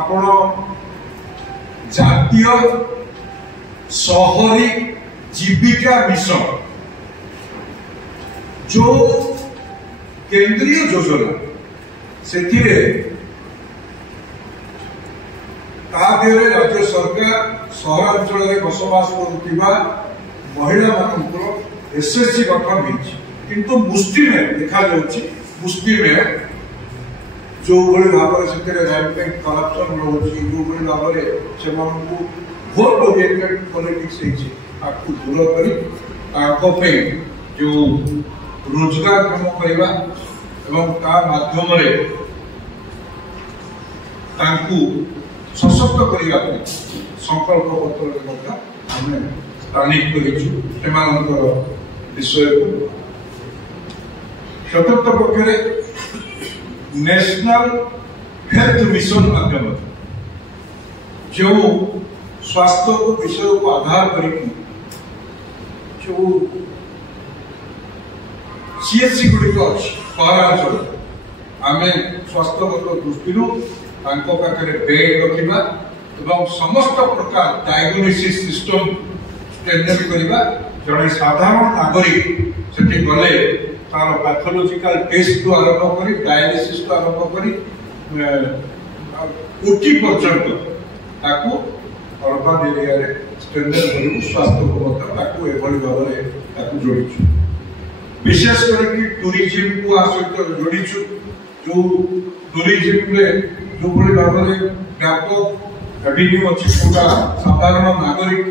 आपण जातीय शहरी जीविका मिशन जो केंद्रीय योजना से राज्य सरकार सहरांचल में बसवास करुवा महिला मान एसएसजी गठन किंतु मुष्टि में देखा मुष्टि में जो भाव से रैंपेंट करप्शन रोचे जो भाव से भोट ओरिएंटेड पॉलिटिक्स दूर कर जो रोजगार कम करवा माध्यम सशक्त करने संकल्प पत्र आम स्थानिक विषय को चतुर्थ पक्ष नेशनल हेल्थ मिशन माध्यम जो स्वास्थ्य विषय को आधार कर जो सीएचसी गुड़िक अच्छी सहरांचल आम स्वास्थ्यगत दृष्टि बेड रखा समस्त प्रकार डायग्नोसिस सिस्टम स्ट्रेंथन करवा जड़े साधारण नागरिक से गले तार पैथोलॉजिकल टेस्ट को आरंभ कर डायलिसिस को आरंभ कर ओटी पर्यंत अर्बन एरिया स्ट्रेंथन कर स्वास्थ्य को भाव जोड़ी विशेष करके टूरिज्म को सहित जोड़ीचु जो टूरिज्म जो भाव में व्यापक एवेन्यू अच्छी पूरा साधारण नागरिक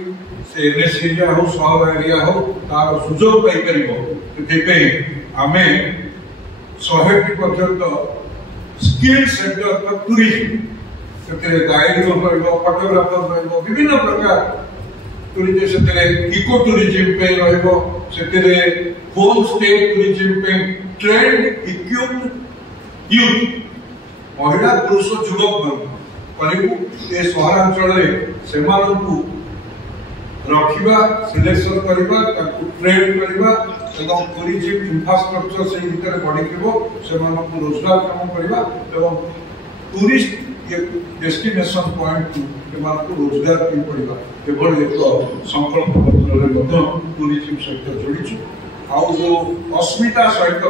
से एनएस एरिया हो सहर एरिया हो तार सुजोग पाई आम 100 पर्यंत स्किल सेंटर टूरिज्म से गाइड फोटोग्राफर विभिन्न प्रकार टूरिज्म इको टूरिज्म से home stay tourism trend equipped youth महिला पुरुष युवक सहरांचल से रखा सिलेक्शन करवा ट्रेन करवा टूरिज्म इंफ्रास्ट्रक्चर से भीतर बढ़ी से रोजगार कम करवा टूरिस्ट डेस्टिनेशन पॉइंट को रोजगार पड़ा एक संकल्प पत्र टूरिज्म सहित जोड़ी आउ जो अस्मिता सहित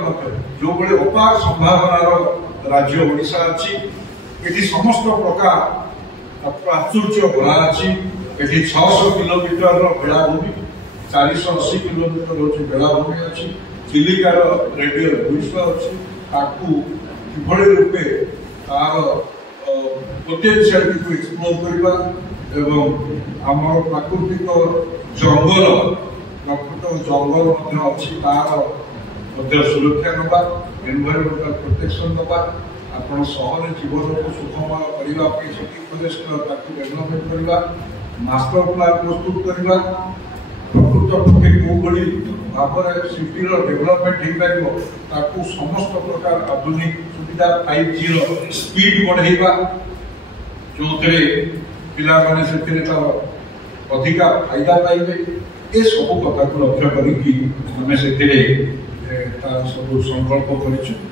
जो बड़े अपार संभावनार राज्य ओडिशा अच्छी ये समस्त प्रकार प्राचुर्य भरा अच्छी ये 600 किलोमीटर बेलाभूमि 480 किलोमीटर हूँ बेलाभूमि अच्छी चिलिकार रेडियो 200 अच्छी कि रूपे तार पोटेंशियल को एक्सप्लोर करवा आम प्राकृतिक जंगल अच्छी तार सुरक्षा नवा एनवायरमेंटल प्रोटेक्शन नवा आपण सहर जीवन को सुखमय करने डेभलपमेंट करवा मास्टर प्लान प्रस्तुत करवा प्रकृत पक्षे कौ भाव में सिटी डेभलपमेंट हो समस्त प्रकार आधुनिक सुविधा 5G स्पीड बढ़ेगा जो पिला माने से अधिका फायदा पाइबे ये सब कथा को लक्ष्य करी सब संकल्प कर